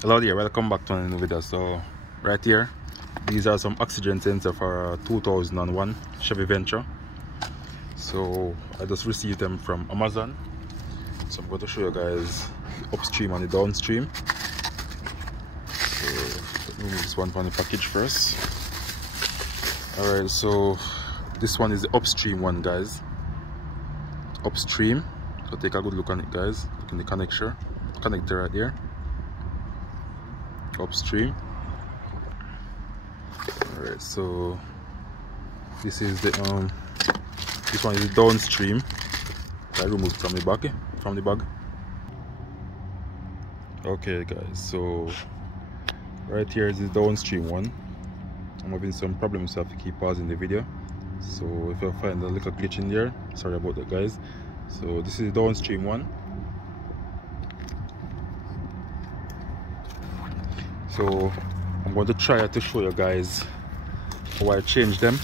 Hello there, welcome back to another video. So right here, these are some oxygen sensor for a 2001 Chevy Venture. So I just received them from Amazon. So I'm going to show you guys the upstream and the downstream. So let me remove this one from the package first. Alright, so this one is the upstream one, guys. Upstream. So take a good look on it, guys. Look in the connector right there. Upstream. Alright, so this is the this one is the downstream. I removed from the bag. Okay guys, so right here is the downstream one. I'm having some problems, so I have to keep pausing the video. So if I find a little glitch in there, sorry about that, guys. So this is the downstream one. So I'm going to try to show you guys how I change them.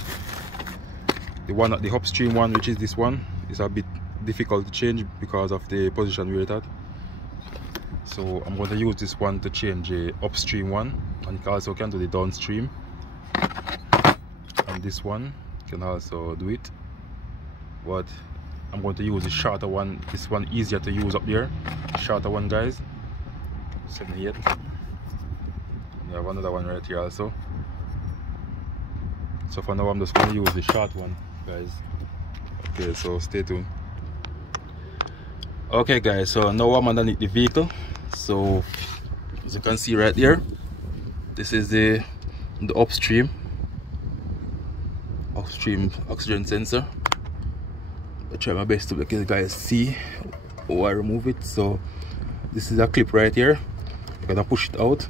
The upstream one, which is this one, is a bit difficult to change because of the position we're at. So I'm going to use this one to change the upstream one, and you also can do the downstream. And this one can also do it, but I'm going to use the shorter one. This one easier to use up there. Shorter one, guys. 78. I have another one right here also. So for now I'm just going to use the short one, guys. Okay, so stay tuned. Okay guys, so now I'm underneath the vehicle. So as you can see right there, this is the upstream oxygen sensor. I try my best to make you guys see how I remove it. So this is a clip right here. I'm gonna push it out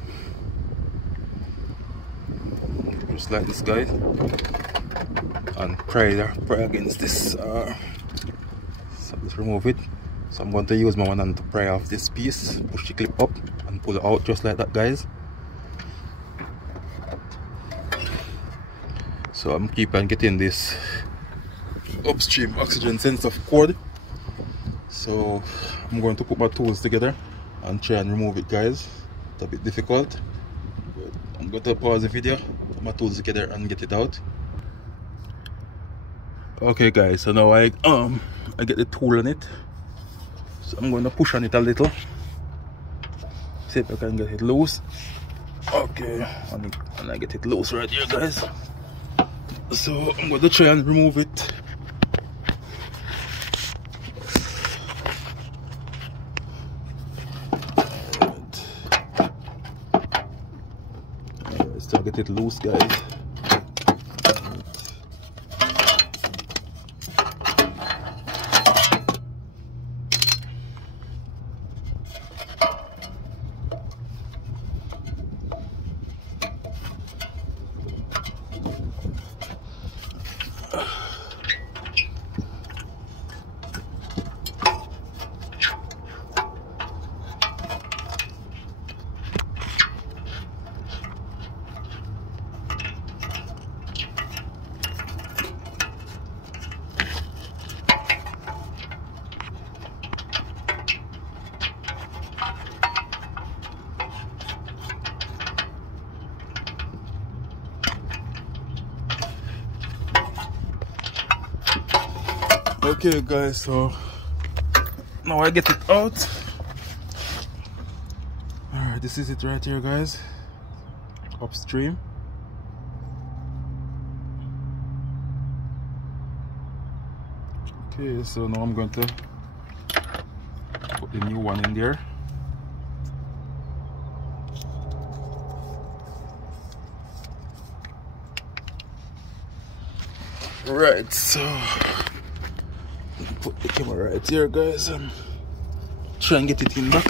just like this, guys, and pry against this. So let's remove it. So I'm going to use my one hand to pry off this piece, push the clip up and pull it out just like that, guys. So I'm keeping getting this upstream oxygen sensor cord. So I'm going to put my tools together and try and remove it, guys. It's a bit difficult, but I'm going to pause the video, put my tools together and get it out. Okay guys, so now I get the tool on it. So I'm going to push on it a little, see if I can get it loose. Okay, and I get it loose right here, guys. So I'm going to try and remove it. Let's try to get it loose, guys. Okay guys, so now I get it out. Alright, this is it right here, guys. Upstream. Okay, so now I'm going to put the new one in there. Right, so put the camera right here, guys, and try and get it in back.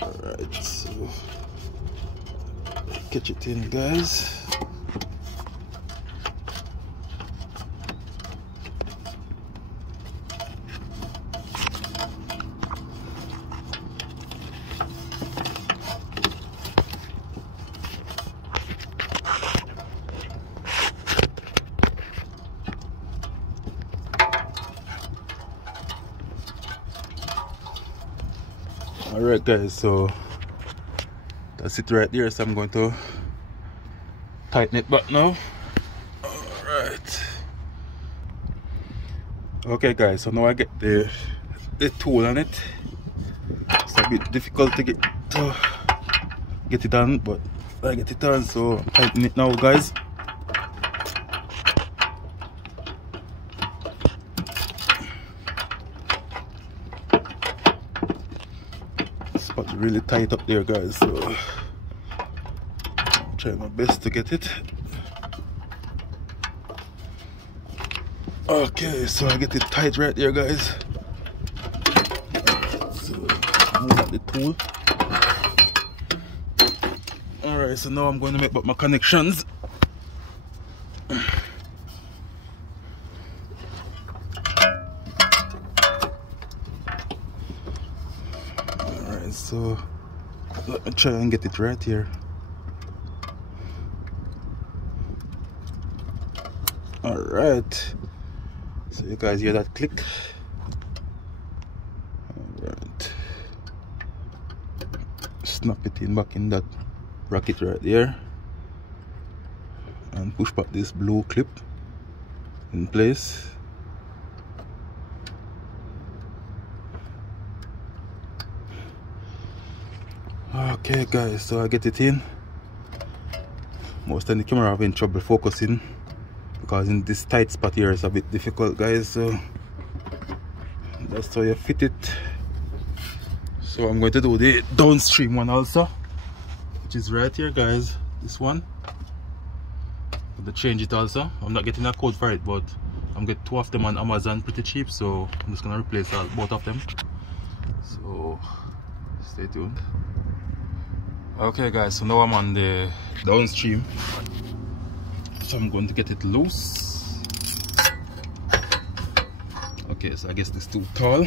Alright, so catch it in, guys. Alright guys, so that's it right there. So I'm going to tighten it back now. Alright. Okay guys, so now I get the tool on it. It's a bit difficult to get it on, but I get it on, so I'm tightening it now guys. Spot really tight up there guys, so I'm trying my best to get it. Okay, so I get it tight right there guys. So move out the tool. Alright, so now I'm going to make up my connections. Alright, so let me try and get it right here. Alright, so you guys hear that click? Alright, snap it in back in that bracket right there and push back this blue clip in place. Okay guys, so I get it in. Most of the camera having trouble focusing because in this tight spot here is a bit difficult guys, so that's how you fit it. So I'm going to do the downstream one also, which is right here guys, this one. I'm going to change it also. I'm not getting a code for it, but I'm getting 2 of them on Amazon pretty cheap, so I'm just going to replace both of them. So stay tuned. Okay guys, so now I'm on the downstream, so I'm going to get it loose. Okay, so I guess this is too tall,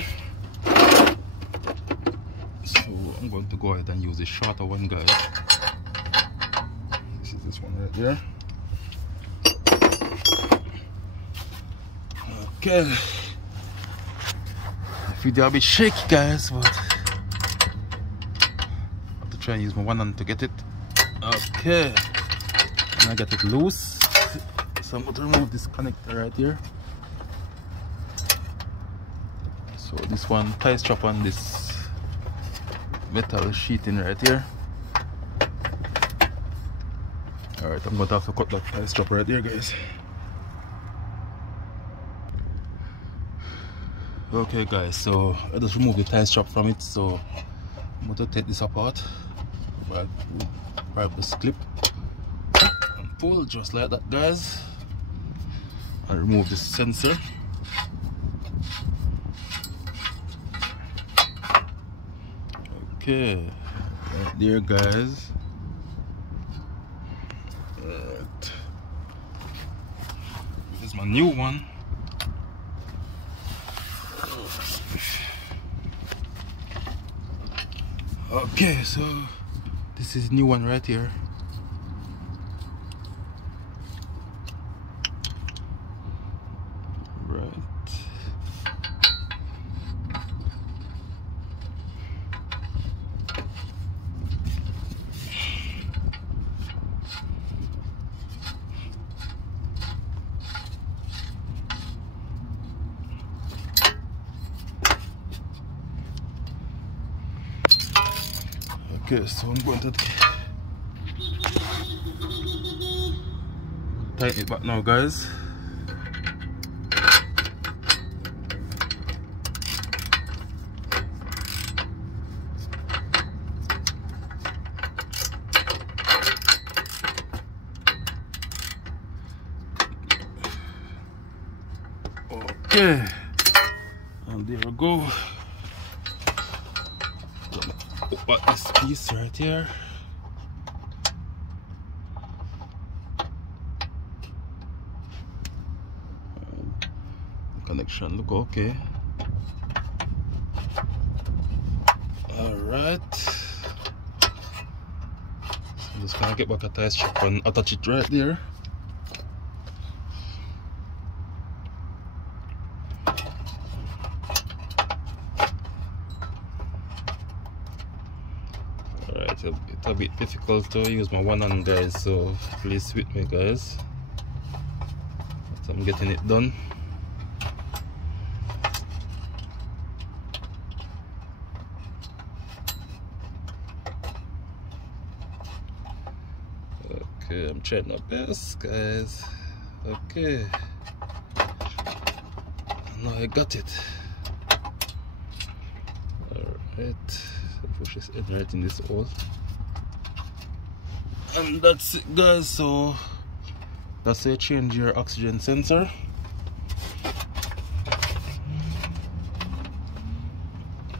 so I'm going to go ahead and use a shorter one guys. This is this one right there. Okay, the video a bit shaky guys, but try and use my one hand to get it. Okay, and I get it loose, so I'm going to remove this connector right here. So this one tie strap on this metal sheeting right here. Alright, I'm going to have to cut that tie strap right there guys. Okay guys, so I just remove the tie strap from it, so I'm going to take this apart. Grab this clip and pull just like that guys, and remove this sensor. Okay, right there guys. Right. This is my new one. Okay, so this is new one right here. Right. Okay, so I'm going to tighten it back now guys. Okay, and there we go. Put this piece right here. Connection look okay. All right, so I'm just gonna get back a tie strap and attach it right there. it's a bit difficult to use my one hand, guys, so please with me, guys. So I'm getting it done. Okay, I'm trying my best, guys. Okay, now I got it. Alright, push this head right in this hole, and that's it, guys. So that's how you change your oxygen sensor.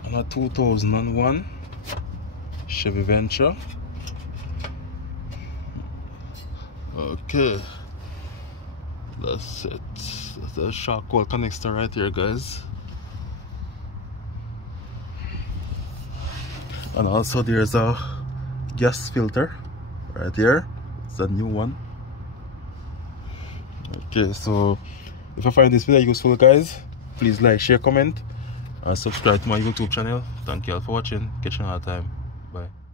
On a 2001 Chevy Venture. Okay, that's it. That's a charcoal connector right here, guys. And also there's a gas filter right here. It's a new one. Okay, so if you find this video useful, guys, please like, share, comment, and subscribe to my YouTube channel. Thank you all for watching. Catch you another time. Bye.